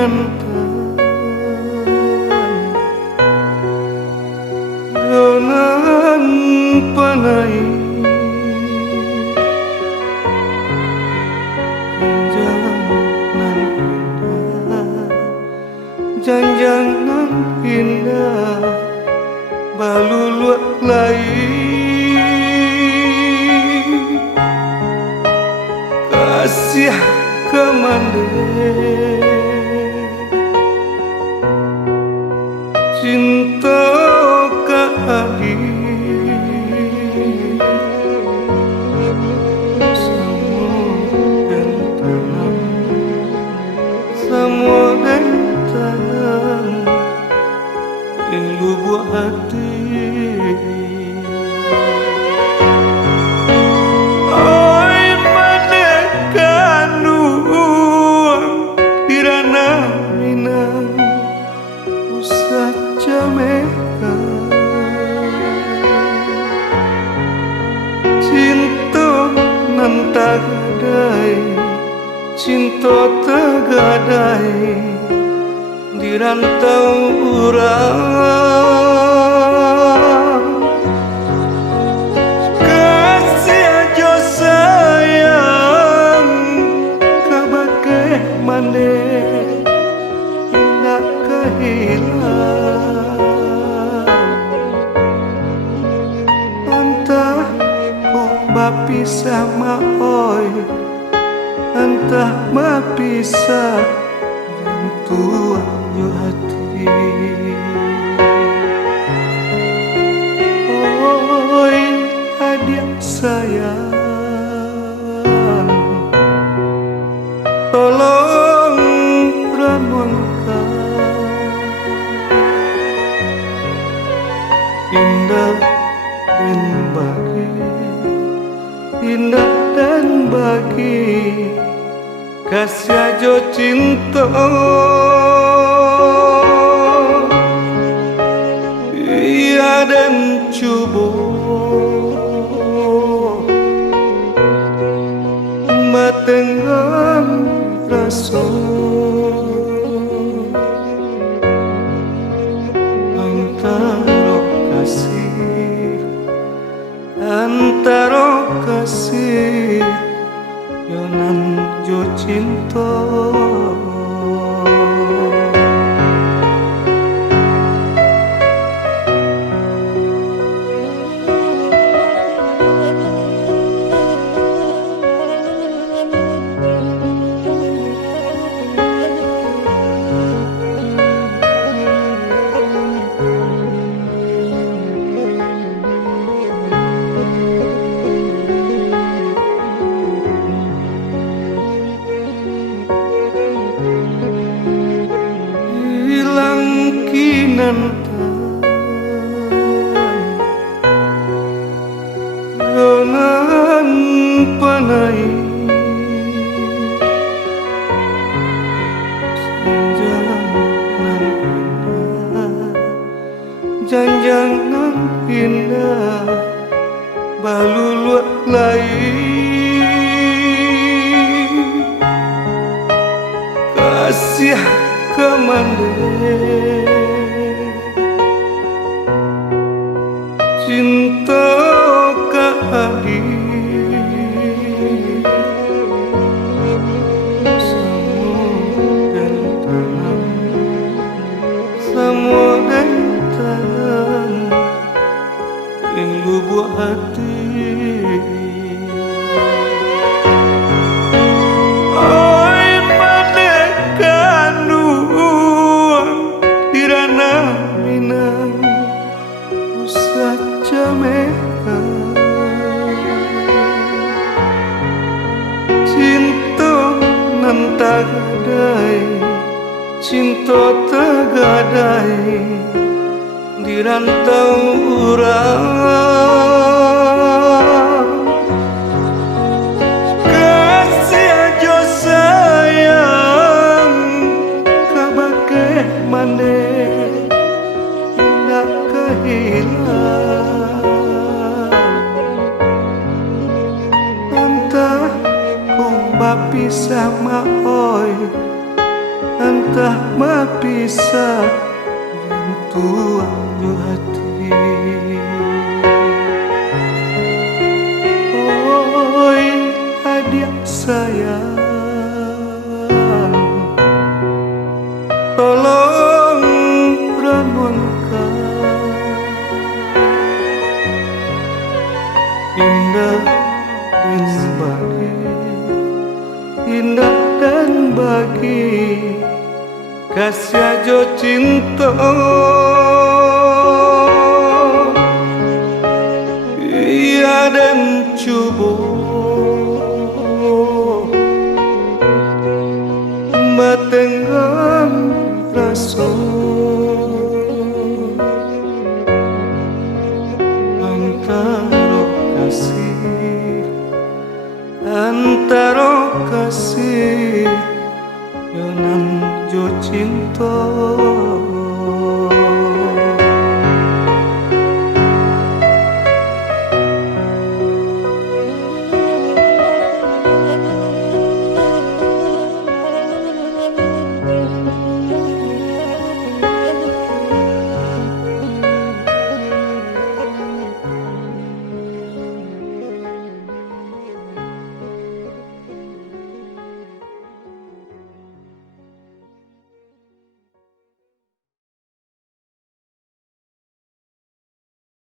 kinantan yonan panai janjangan indah baluluak lain kasih kemande cinta ka adi semua dan tanam ilu buah hati oi manekanu dirana minang usah jameka cinta nan tagadai cinta tagadai di rantau urang kasih aja sayang kabake mande indah kehilang entah kok bapisah maoi entah bapisah tua yo hati oi adik sayang tolong renungkan indah dan bagi indah dan bagi kasih aja cinta iya dan coba matengah rasa antara kasih yonan jo cinta kinantan yonan panai janjangan indah baluluak lain kasih kemande cinta ka adi semua dan tanam ilu buah hati oi manekanu dirana minang usah jameka cinta nan tagadai cinta tagadai di rantau urang kasih aja sayang kabake mande indah kehilang entah kok bapisah maoi entah mapisah tuang hati. Oi adik sayang, tolong renungkan indah dan bagi, indah dan bagi kasih aja cinta. Iya dan coba